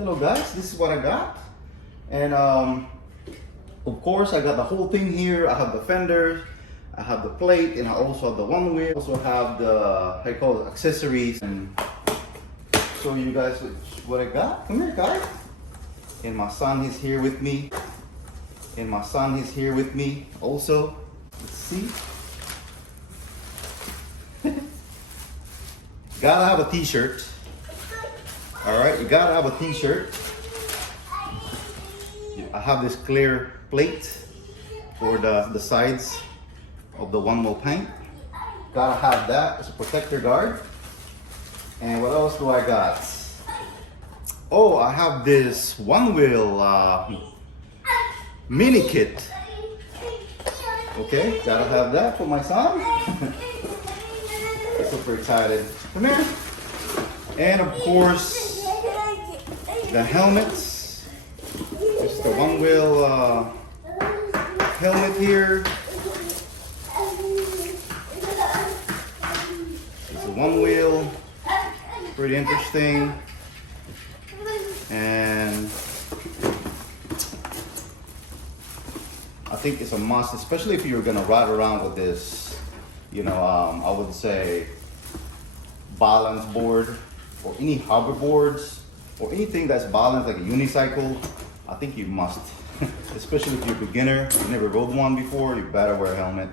Hello guys, this is what I got. And of course I got the whole thing here. I have the fenders, I have the plate, and I also have the one wheel. Also have the, how you call it, accessories, and show you guys what I got. Come here guys. And my son is here with me. And my son is here with me also. Let's see. Gotta have a t-shirt. Alright, you gotta have a t-shirt. I have this clear plate for the sides of the OneWheel Pint. Gotta have that as a protector guard. And what else do I got? Oh, I have this OneWheel mini kit. Okay, gotta have that for my son. Super excited. Come here. And of course, the helmets. This is the OneWheel helmet here. It's a OneWheel. Pretty interesting. And I think it's a must, especially if you're gonna ride around with this, you know, I would say balance board or any hoverboards or anything that's balanced like a unicycle. I think you must, especially if you're a beginner, you never rode one before, you better wear a helmet.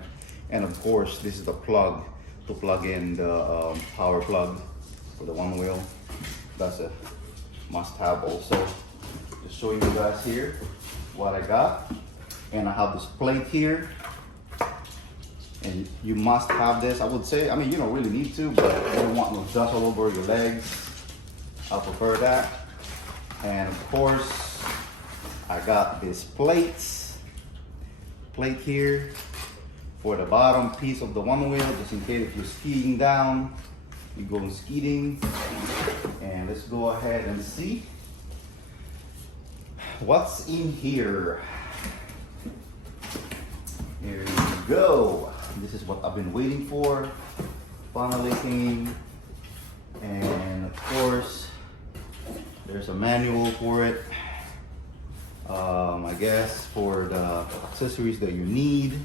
And of course, this is the plug to plug in the power plug for the OneWheel. That's a must-have also. Just showing you guys here what I got. And I have this plate here. And you must have this. I would say, I mean, you don't really need to, but you don't want no dust all over your legs. I prefer that. And of course, I got this plate here for the bottom piece of the OneWheel, just in case if you're skiing down, you go skiing. And let's go ahead and see what's in here. Here we go. This is what I've been waiting for. Finally came. And of course, there's a manual for it. I guess for the accessories that you need.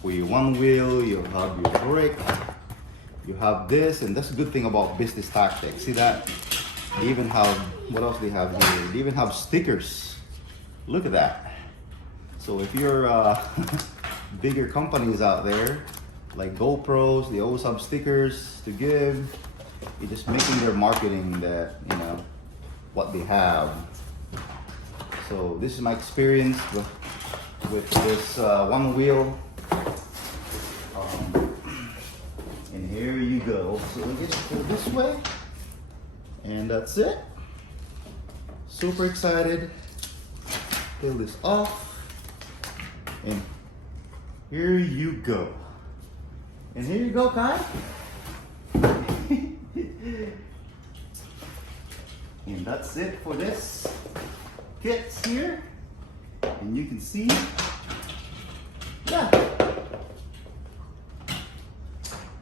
For your OneWheel, you have your brick. You have this, and that's a good thing about business tactics. See that? They even have, what else they have here? They even have stickers. Look at that. So if you're bigger companies out there, like GoPros, they always have stickers to give. You're just making their marketing that, you know, what they have. So this is my experience with this OneWheel. And here you go. So we just go this way. And that's it. Super excited. Peel this off. And here you go. And here you go, Kai. And that's it for this kit here. And you can see, yeah,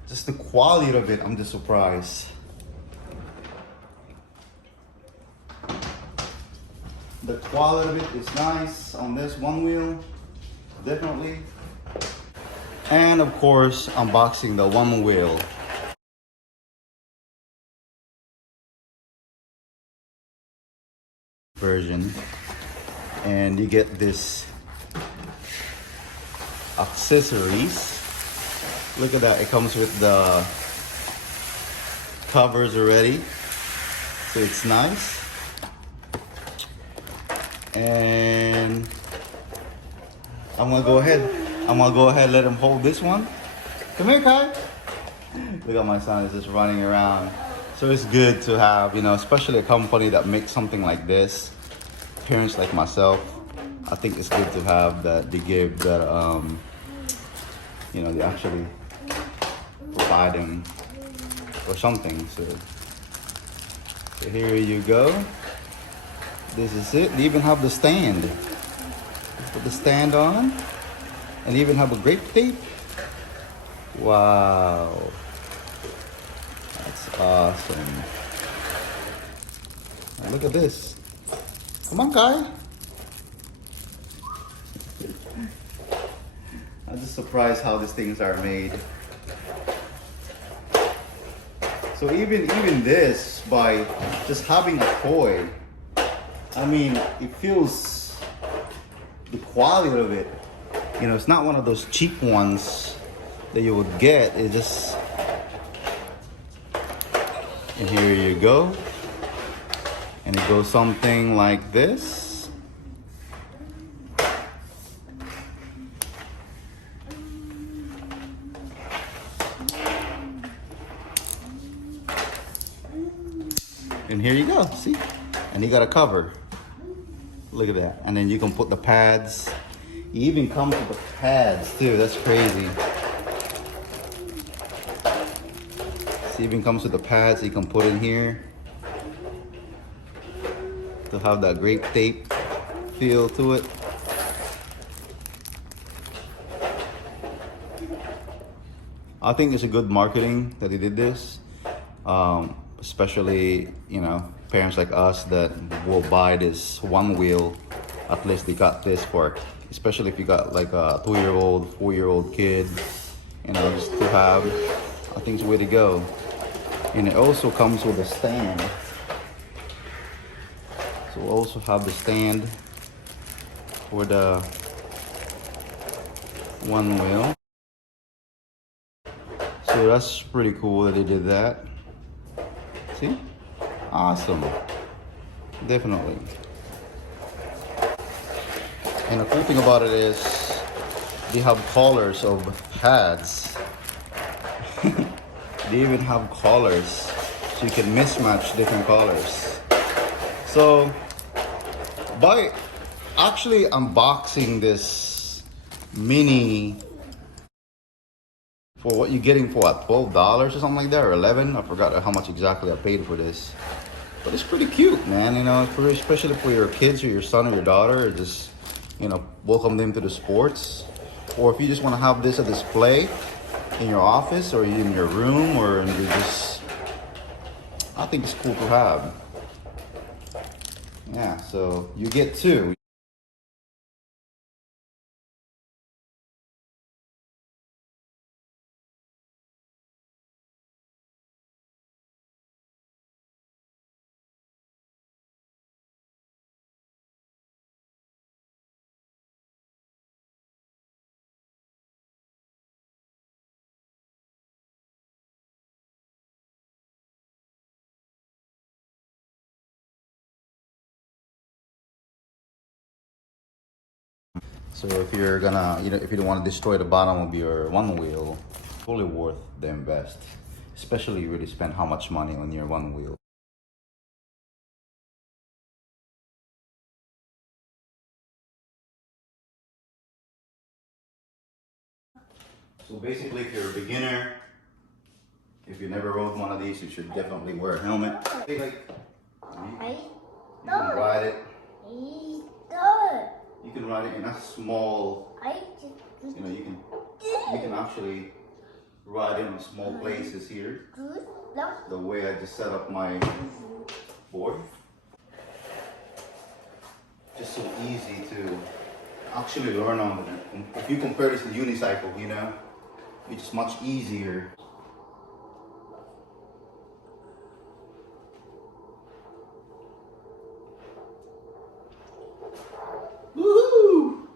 just the quality of it, I'm just surprised. The quality of it is nice on this OneWheel, definitely. And of course, unboxing the OneWheel version. And you get this accessories. Look at that, it comes with the covers already. So it's nice. And I'm gonna go ahead and let him hold this one. Come here, Kai. Look at my son is just running around. So it's good to have, you know, especially a company that makes something like this. Parents like myself, I think it's good to have that they give that, you know, they actually provide them or something. So here you go. This is it. They even have the stand. Put the stand on. And even have a grape tape. Wow. That's awesome. Now look at this. Come on, Kai. I'm just surprised how these things are made. So even this, by just having a toy, I mean, it feels the quality of it. You know, it's not one of those cheap ones that you would get. It just, and here you go. And it goes something like this. And here you go, see? And you got a cover. Look at that. And then you can put the pads. It even comes with the pads too, that's crazy. It even comes with the pads you can put in here to have that grape tape feel to it. I think it's a good marketing that they did this. Especially, you know, parents like us that will buy this OneWheel. At least they got this for, especially if you got like a 2-year-old, 4-year-old kid, you know, just to have. I think it's the way to go. And it also comes with a stand. So we'll also have the stand for the OneWheel. So that's pretty cool that they did that. See? Awesome. Definitely. And the cool thing about it is they have colors of pads. They even have colors so you can mismatch different colors. So by actually unboxing this mini, for what you're getting for what, $12 or something like that, or 11? I forgot how much exactly I paid for this. But it's pretty cute, man. You know, especially for your kids or your son or your daughter, just, you know, welcome them to the sports. Or if you just want to have this a display in your office or in your room, or you just, I think it's cool to have. Yeah, so you get two. So if you're gonna, you know, if you don't want to destroy the bottom of your OneWheel, fully worth the invest. Especially you really spend how much money on your OneWheel. So basically, if you're a beginner, if you never rode one of these, you should definitely wear a helmet. Like, you can ride it. You can ride it in a small, you know, you can actually ride in small places here. The way I just set up my board. Just so easy to actually learn on it. If you compare this to unicycle, you know, it's just much easier. Woohoo!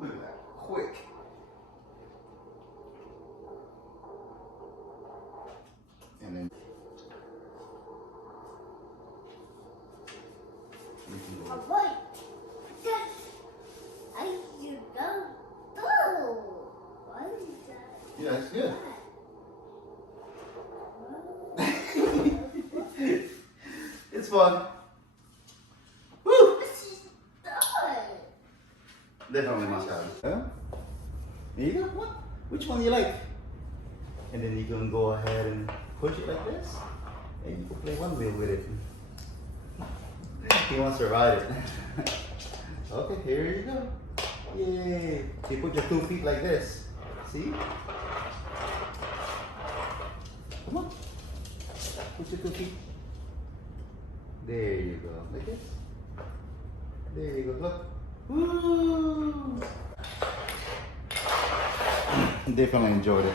Look at that, quick. And then you can go. Yeah, it's good. It's fun. Woo! Definitely must have it. Huh? There you go. What? Which one do you like? And then you can go ahead and push it like this, and you can play OneWheel with it. He wants to ride it. Okay, here you go. Yay! You put your 2 feet like this. See? Come on. Push your cookie. There you go. Like this. There you go. Look. Woo! Definitely enjoyed it.